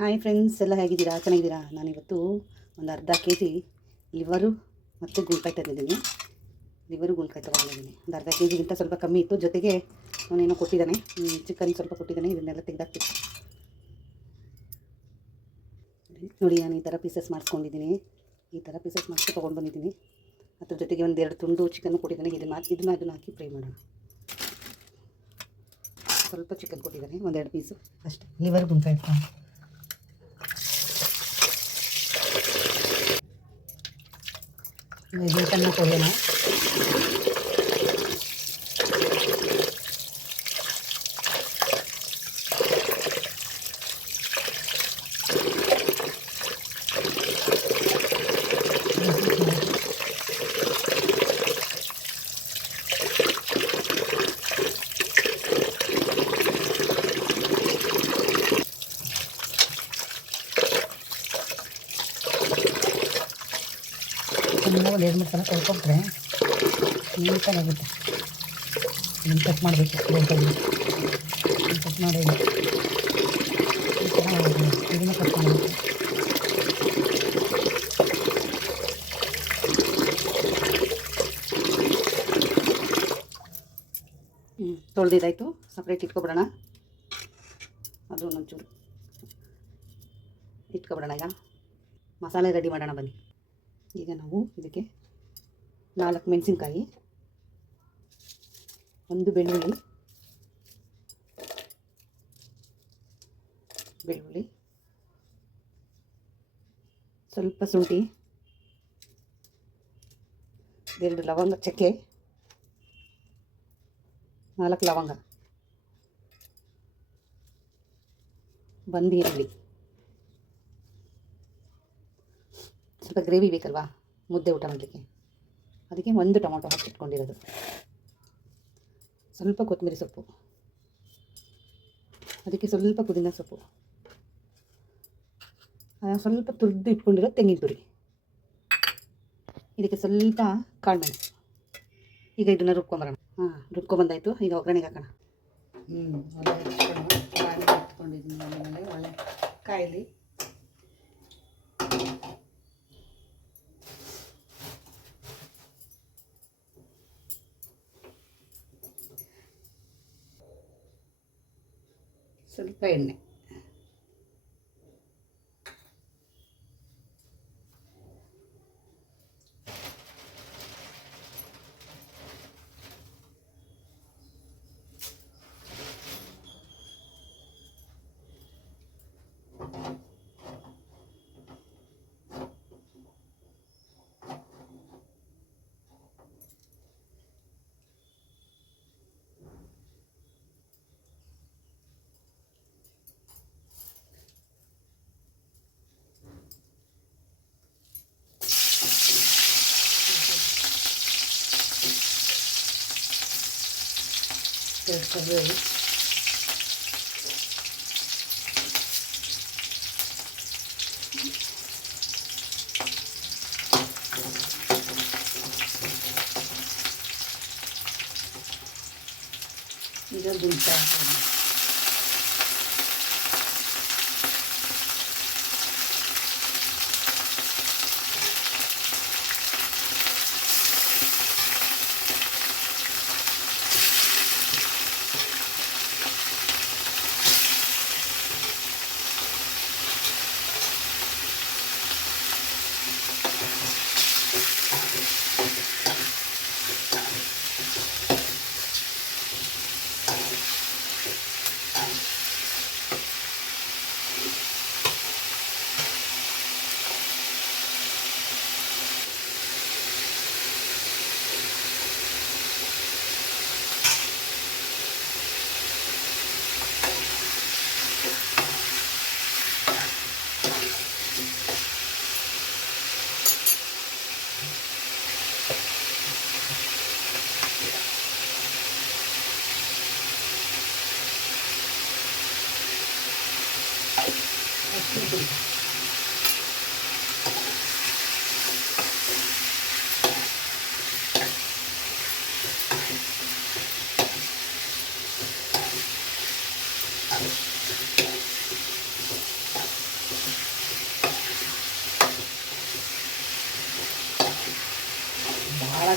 Hi friends, ಎಲ್ಲ ಹೇಗಿದ್ದೀರಾ? ಚೆನ್ನಾಗಿದ್ದೀರಾ? ನಾನಿವತ್ತು ಒಂದು ಅರ್ಧ ಕೆ ಜಿ ಲಿವರು ಮತ್ತು ಗುಳ್ಕಾಯಿ ತಂದಿದ್ದೀನಿ. ಲಿವರು ಗುಳ್ಕಾಯಿ ತೊಗೊಂಡಿದ್ದೀನಿ. ಒಂದು ಅರ್ಧ ಕೆ ಜಿಗಿಂತ ಸ್ವಲ್ಪ ಕಮ್ಮಿ ಇತ್ತು. ಜೊತೆಗೆ ಅವನೇನೋ ಕೊಟ್ಟಿದ್ದಾನೆ, ಚಿಕನ್ ಸ್ವಲ್ಪ ಕೊಟ್ಟಿದ್ದಾನೆ. ಇದನ್ನೆಲ್ಲ ತೆಗೆದಾಕ್ಬೇಕು ನೋಡಿ. ನಾನು ಈ ಥರ ಪೀಸಸ್ ಮಾಡಿಸ್ಕೊಂಡಿದ್ದೀನಿ. ಈ ಥರ ಪೀಸಸ್ ಮಾಡಿಸಿ ತೊಗೊಂಡು ಬಂದಿದ್ದೀನಿ. ಅದ್ರ ಜೊತೆಗೆ ಒಂದೆರಡು ತುಂಡು ಚಿಕನ್ ಕೊಟ್ಟಿದ್ದಾನೆ. ಇದನ್ನ ಹಾಕಿ ಫ್ರೈ ಮಾಡೋಣ. ಸ್ವಲ್ಪ ಚಿಕನ್ ಕೊಟ್ಟಿದ್ದಾನೆ, ಒಂದೆರಡು ಪೀಸು ಅಷ್ಟೇ. ಲಿವರ್ ಗುಳ್ಕಾಯಿ ಇಟ್ಕೊಂಡು ಇದನ್ನು ಕೊಡೋಣ. ಒಂದು 2-3 ಸಲ ತೊಳ್ಕೊಂಡ್ರೆ ನೀಟಾಗಿ ಆಗುತ್ತೆ. ಇದನ್ನು ಕಟ್ ಮಾಡಬೇಕು. ಕಟ್ ಮಾಡಿ ಈ ಥರ ಇದನ್ನು ಕಟ್ ಮಾಡಬೇಕು. ತೊಳೆದಿದ್ದಾಯಿತು. ಸಪ್ರೇಟ್ ಇಟ್ಕೊಬಿಡೋಣ. ಅದು ಒಂಚೂರು ಇಟ್ಕೊಬಿಡೋಣ. ಈಗ ಮಸಾಲೆ ರೆಡಿ ಮಾಡೋಣ ಬನ್ನಿ. ಈಗ ನಾವು ಇದಕ್ಕೆ 4 ಮೆಣಸಿನ್ಕಾಯಿ, 1 ಬೆಳ್ಳುಳ್ಳಿ, ಸ್ವಲ್ಪ ಶುಂಠಿ, 2 ಲವಂಗ, ಚಕ್ಕೆ, 4 ಲವಂಗ, 1 ಈರುಳ್ಳಿ. ಸ್ವಲ್ಪ ಗ್ರೇವಿ ಬೇಕಲ್ವಾ ಮುದ್ದೆ ಊಟ ಮಾಡಲಿಕ್ಕೆ, ಅದಕ್ಕೆ 1 ಟೊಮೊಟೊ ಹಾಕಿಟ್ಕೊಂಡಿರೋದು. ಸ್ವಲ್ಪ ಕೊತ್ತಂಬರಿ ಸೊಪ್ಪು, ಅದಕ್ಕೆ ಸ್ವಲ್ಪ ಪುದೀನ ಸೊಪ್ಪು, ಸ್ವಲ್ಪ ತುರಿದು ಇಟ್ಕೊಂಡಿರೋ ತೆಂಗಿನ ತುರಿ, ಇದಕ್ಕೆ ಸ್ವಲ್ಪ ಕಾಳುಮೆಣಸು. ಈಗ ಇದನ್ನು ರುಬ್ಕೊಂಬರೋಣ. ರುಬ್ಕೊಂಬಂದಾಯಿತು. ಈಗ ಒಗ್ಗರಣೆಗೆ ಹಾಕೋಣ. ಒಲೆ ಇಟ್ಕೊಂಡಿದ್ದೀನಿ. ಆಮೇಲೆ ಒಳ್ಳೆ ಕಾಯಿಲಿ ಸ್ವಲ್ಪ ಎಣ್ಣೆ, ಕರಿಬೇವು, ಈಗ ಗುಳ್ಕಾಯಿ ಹಾಕೋಣ.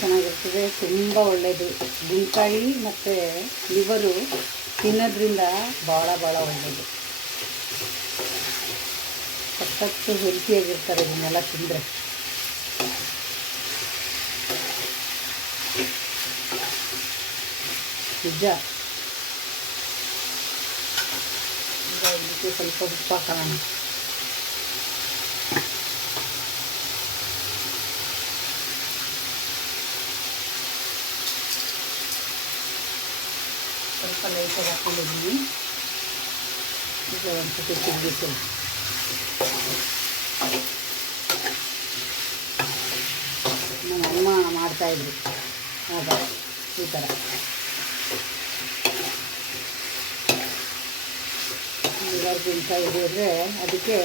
ಚೆನ್ನಾಗಿರ್ತದೆ, ತುಂಬ ಒಳ್ಳೆಯದು. ಗುಂಡ್ಕಾಯಿ ಮತ್ತು ಲಿವರು ತಿನ್ನೋದ್ರಿಂದ ಭಾಳ ಒಳ್ಳೆಯದು. ಸಖತ್ತು ಹೆಲ್ತಿಯಾಗಿರ್ತಾರೆ ಇದನ್ನೆಲ್ಲ ತಿಂದರೆ. ನಿಜ. ಈಗ ಇದಕ್ಕೆ ಸ್ವಲ್ಪ ಉಪ್ಪು ಹಾಕೋಣ. ಸ್ವಲ್ಪ ಲೈಟಾಗಿ ಹಾಕ್ಕೊಂಡಿದ್ದೀನಿ. ಈಗ ಒಂದು ಸತಿ ತಿರುಗಿಸಿ ನಮ್ಮ ಅಮ್ಮ ಮಾಡ್ತಾಯಿದ್ರು ಆಗ ಈ ಥರ. ಲಿವರ್ ಗುಂಡ್ಕಾಯಿ ಹಿಡಿದ್ರೆ ಅದಕ್ಕೆ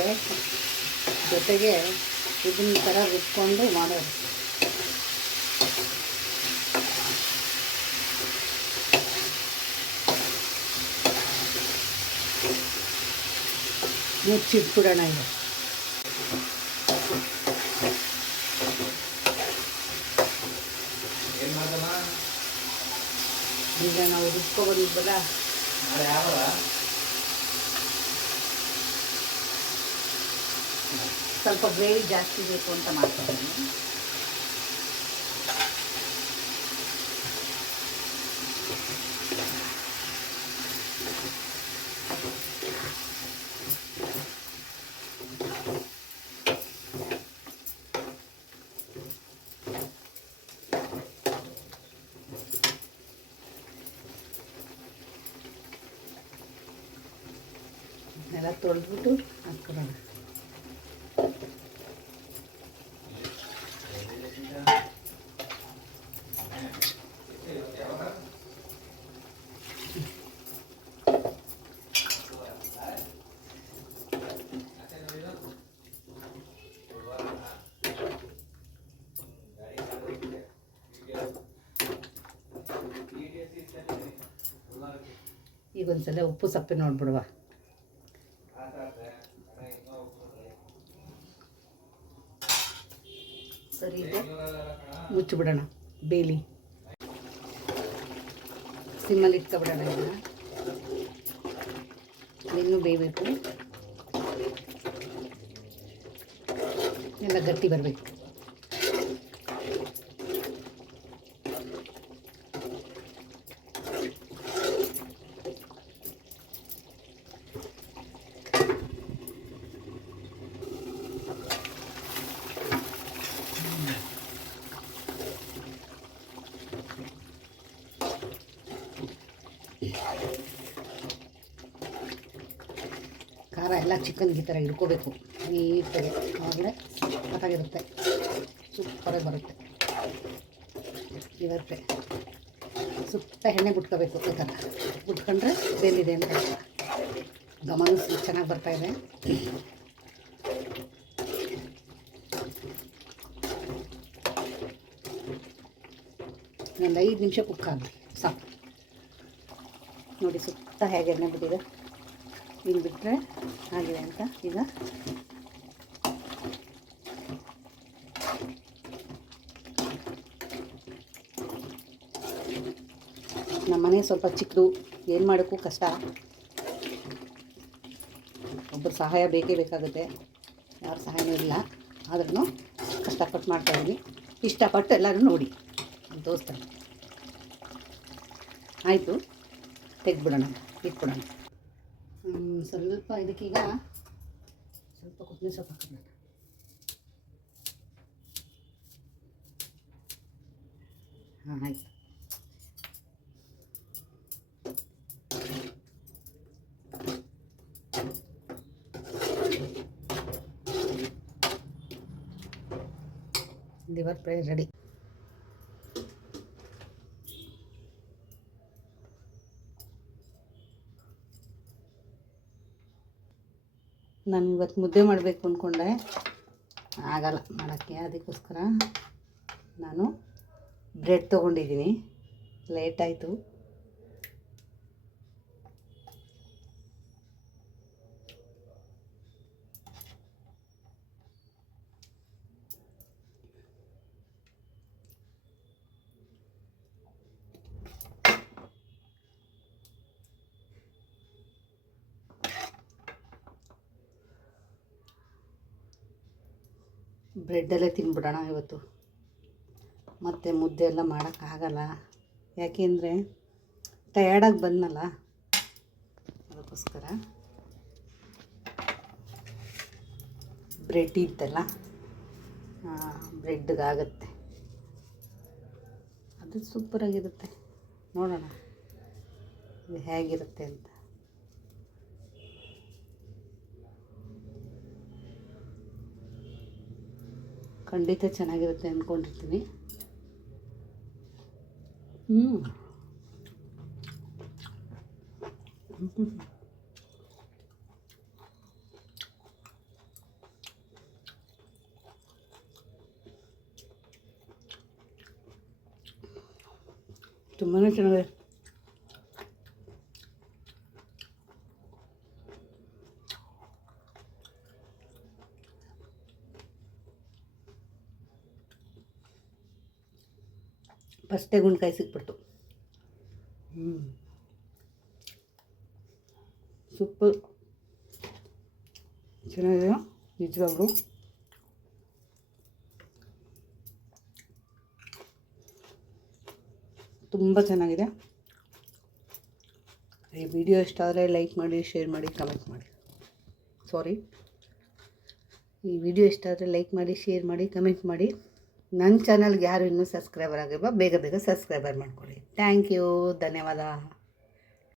ಜೊತೆಗೆ ಇದನ್ನ ಥರ ರುಬ್ಕೊಂಡು ಮಾಡೋದು. ಮುಚ್ಚಿಟ್ಬಿಡೋಣ. ಈಗ ನಾವು ರುಬ್ಕೊಬಂದಿದ್ವಲ್ಲ, ಸ್ವಲ್ಪ ಗ್ರೇವಿ ಜಾಸ್ತಿ ಬೇಕು ಅಂತ ಮಾಡ್ತೀನಿ. ಎಲ್ಲ ತೊಳೆದ್ಬಿಟ್ಟು ಹಾಕ್ಕೊಳ್ಳೋಣ. ಈಗ ಒಂದ್ಸಲ ಉಪ್ಪು ಸಪ್ಪೆ ನೋಡ್ಬಿಡುವ. ಸರಿ, ಈಗ ಮುಚ್ಚಿಬಿಡೋಣ. ಬೇಲಿ ಸಿಮ್ಮಲ್ಲಿ ಇಟ್ಕೊಬಿಡೋಣ. ಇದನ್ನು ಇನ್ನೂ ಬೇಯಬೇಕು, ಎಲ್ಲ ಗಟ್ಟಿ ಬರಬೇಕು. ಖಾರ ಎಲ್ಲ ಚಿಕನ್ಗೆ ಈ ಥರ ಹಿಡ್ಕೋಬೇಕು ನೀಟಾಗಿ, ಆಮೇಲೆ ಸಖತ್ತಾಗಿರುತ್ತೆ, ಸೂಪರಾಗಿ ಬರುತ್ತೆ. ಇವತ್ತೆ ಸುತ್ತ ಎಣ್ಣೆ ಬಿಟ್ಕೋಬೇಕು. ಈ ಥರ ಬಿಟ್ಕೊಂಡ್ರೆ ಬೆಂದಿದೆ ಅಂತ ಗಮನಿಸಿ. ಚೆನ್ನಾಗಿ ಬರ್ತಾಯಿದೆ. ಒಂದು 5 ನಿಮಿಷ ಕುಕ್ ಆಗಲಿ ಸಾಕು. ನೋಡಿ ಸುತ್ತ ಹೇಗೆ ಎಣ್ಣೆ ಬಿಟ್ಟಿದೆ. ಇಲ್ಲಿ ಬಿಟ್ಟರೆ ಆಗಿದೆ ಅಂತ. ಈಗ ನಮ್ಮನೆ ಸ್ವಲ್ಪ ಚಿಕ್ಕದು, ಏನು ಮಾಡೋಕ್ಕೂ ಕಷ್ಟ. ಒಬ್ಬರು ಸಹಾಯ ಬೇಕೇ ಬೇಕಾಗುತ್ತೆ, ಯಾರ ಸಹಾಯನೂ ಇಲ್ಲ. ಆದ್ರೂ ಕಷ್ಟಪಟ್ಟು ಮಾಡ್ತಾಯಿದ್ದೀನಿ. ಇಷ್ಟಪಟ್ಟು ಎಲ್ಲರೂ ನೋಡಿ ತೋರಿಸ್ತಾರೆ. ಆಯಿತು, ತೆಗೆದ್ಬಿಡೋಣ, ಇಟ್ಬಿಡೋಣ. ಸ್ವಲ್ಪ ಇದಕ್ಕೀಗ ಸ್ವಲ್ಪ ಕೊತ್ತಂಬರಿ ಸೊಪ್ಪು ಹಾಕೋಣ. ಹಾಂ, ಆಯಿತು. Liver fry ready. ನಾನು ಇವತ್ತು ಮುದ್ದೆ ಮಾಡಬೇಕು ಅಂದ್ಕೊಂಡೆ, ಆಗಲ್ಲ ಮಾಡೋಕ್ಕೆ. ಅದಕ್ಕೋಸ್ಕರ ನಾನು ಬ್ರೆಡ್ ತೊಗೊಂಡಿದ್ದೀನಿ. ಲೇಟಾಯಿತು. ಬ್ರೆಡ್ಡಲ್ಲೇ ತಿನ್ಬಿಡೋಣ ಇವತ್ತು. ಮತ್ತು ಮುದ್ದೆ ಎಲ್ಲ ಮಾಡೋಕ್ಕಾಗಲ್ಲ, ಯಾಕೆಂದರೆ ಟಯರ್ಡಾಗಿ ಬಂದನಲ್ಲ, ಅದಕ್ಕೋಸ್ಕರ ಬ್ರೆಡ್ ಇತ್ತಲ್ಲ, ಬ್ರೆಡ್ಗಾಗತ್ತೆ. ಅದು ಸೂಪರಾಗಿರುತ್ತೆ. ನೋಡೋಣ ಇದು ಹೇಗಿರುತ್ತೆ ಅಂತ. ಖಂಡಿತ ಚೆನ್ನಾಗಿರುತ್ತೆ ಅಂದ್ಕೊಂಡಿರ್ತೀನಿ. ತುಂಬಾ ಚೆನ್ನಾಗಿದೆ. ಫಸ್ಟೇ ಗುಂಡ್ಕಾಯಿ ಸಿಕ್ಬಿಡ್ತು. ಸೂಪರ್ ಚೆನ್ನಾಗಿದೆ ನಿಜವಾಗ್ಲೂ. ತುಂಬ ಚೆನ್ನಾಗಿದೆ. ಈ ವಿಡಿಯೋ ಇಷ್ಟ ಆದರೆ ಲೈಕ್ ಮಾಡಿ, ಶೇರ್ ಮಾಡಿ, ಕಮೆಂಟ್ ಮಾಡಿ. ಈ ವಿಡಿಯೋ ಇಷ್ಟ ಆದರೆ ಲೈಕ್ ಮಾಡಿ, ಶೇರ್ ಮಾಡಿ, ಕಮೆಂಟ್ ಮಾಡಿ. ನನ್ನ ಚಾನಲ್ಗೆ ಯಾರು ಇನ್ನೂ ಸಬ್ಸ್ಕ್ರೈಬರ್ ಆಗಿಲ್ವೋ ಬೇಗ ಬೇಗ ಸಬ್ಸ್ಕ್ರೈಬರ್ ಮಾಡ್ಕೊಳ್ಳಿ. ಥ್ಯಾಂಕ್ ಯು, ಧನ್ಯವಾದ.